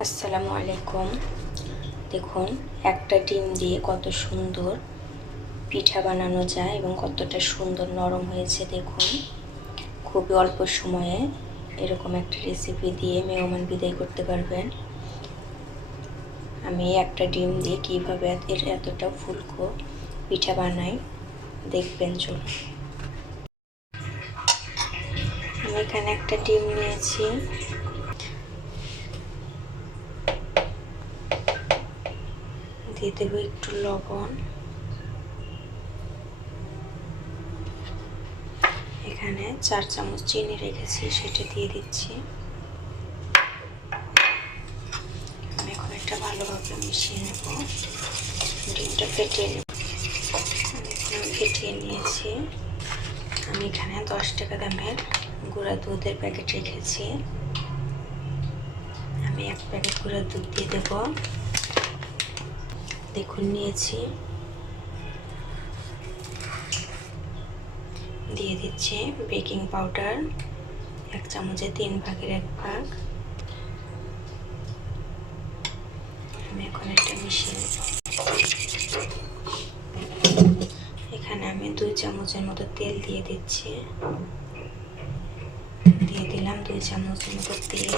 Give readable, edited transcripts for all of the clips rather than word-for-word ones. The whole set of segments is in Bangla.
আসসালামু আলাইকুম। দেখুন একটা ডিম দিয়ে কত সুন্দর পিঠা বানানো যায় এবং কতটা সুন্দর নরম হয়েছে। দেখুন খুবই অল্প সময়ে এরকম একটা রেসিপি দিয়ে মেহমান বিদায় করতে পারবেন। আমি একটা ডিম দিয়ে কীভাবে এতটা ফুলকো পিঠা বানাই দেখবেন। চলুন, আমি এখানে একটা ডিম নিয়েছি। দিয়ে দেবো একটু লবণ। এখানে 4 চামচ চিনি রেখেছি, সেটা দিয়ে দিচ্ছি। আমি এখন এটা ভালোভাবে মিশিয়ে নেব। ডিমটা ফেটিয়ে নেব। আমি ফেটিয়ে নিয়েছি। আমি এখানে 10 টাকা দামের গুঁড়া দুধের প্যাকেট রেখেছি। আমি 1 প্যাকেট গুঁড়া দুধ দিয়ে দেব। দেখুন নিয়েছি, দিয়ে দিচ্ছি বেকিং পাউডার 1 চামচে 3 ভাগের 1 ভাগ। আমি এখন এটা মিশিয়ে নেব। এখানে আমি 2 চামচের মতো তেল দিয়ে দিচ্ছি। দিয়ে দিলাম 2 চামচের মতো তেল।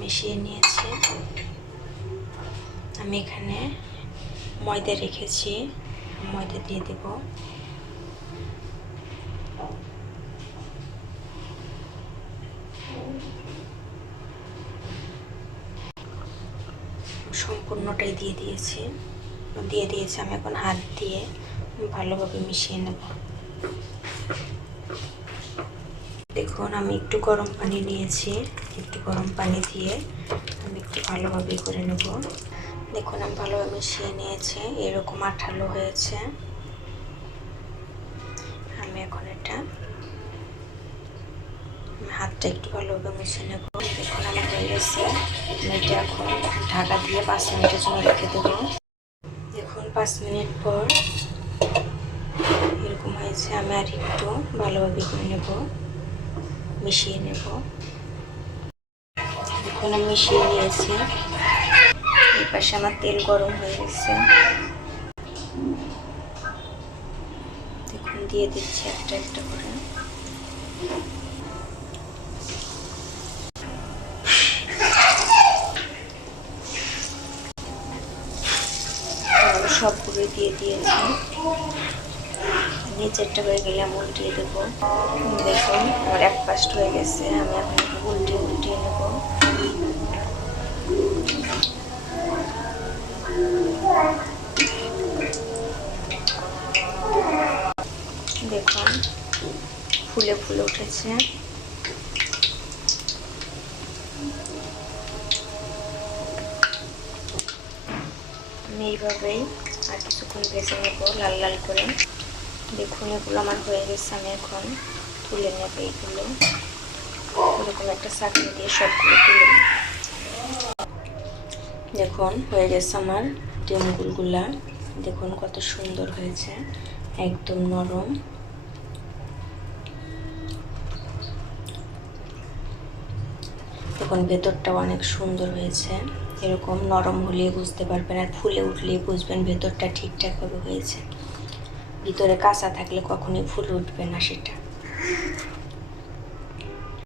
মিশিয়ে নিয়েছি। আমি এখানে ময়দা রেখেছি, ময়দা দিয়ে দেব। সম্পূর্ণটাই দিয়ে দিয়েছি। আমি এখন হাত দিয়ে ভালোভাবে মিশিয়ে নেব। দেখুন আমি একটু গরম পানি নিয়েছি, একটু গরম পানি দিয়ে আমি একটু ভালোভাবে করে নেব। দেখুন আমি ভালোভাবে মিশিয়ে নিয়েছি, এরকম আঠালো হয়েছে। আমি এখন হাতটা একটু ভালোভাবে মুছে নেব। দেখুন আমার হয়ে গেছে। আমি এটা এখন ঢাকা দিয়ে 5 মিনিটের জন্য রেখে দেবো। দেখুন 5 মিনিট পর এরকম হয়েছে। আমি আর একটু ভালোভাবে করে নেব, মিশিয়ে নেব। এখন আমি মিশিয়ে নিয়েছি। এই পাশে আমার তেল গরম হয়ে গেছে। দেখুন দিয়ে দিচ্ছি একটা একটা করে। সবগুলো দিয়ে দিয়েছি। নিচেরটা হয়ে গেলে আমি উল্টিয়ে দেবো। দেখুন আমার এক পাশটা হয়ে গেছে। আমি এখন উল্টিয়ে নেব। দেখুন ফুলে ফুলে উঠেছে। আমি এইভাবেই আর কিছুক্ষণ ভেজে নেব লাল লাল করে। দেখুন এগুলো আমার হয়ে গেছে। আমি এখন তুলে নেব এইগুলো। এরকম একটা চাকনি দিয়ে সবগুলো তুলে নেব। দেখুন হয়ে গেছে আমার ডিমগুলা। দেখুন কত সুন্দর হয়েছে, একদম নরম। দেখুন ভেতরটাও অনেক সুন্দর হয়েছে। এরকম নরম হলে বুঝতে পারবেন, আর ফুলে উঠলেই বুঝবেন ভেতরটা ঠিকঠাকভাবে হয়েছে। ভিতরে কাঁচা থাকলে কখনোই ফুলে উঠবে না সেটা।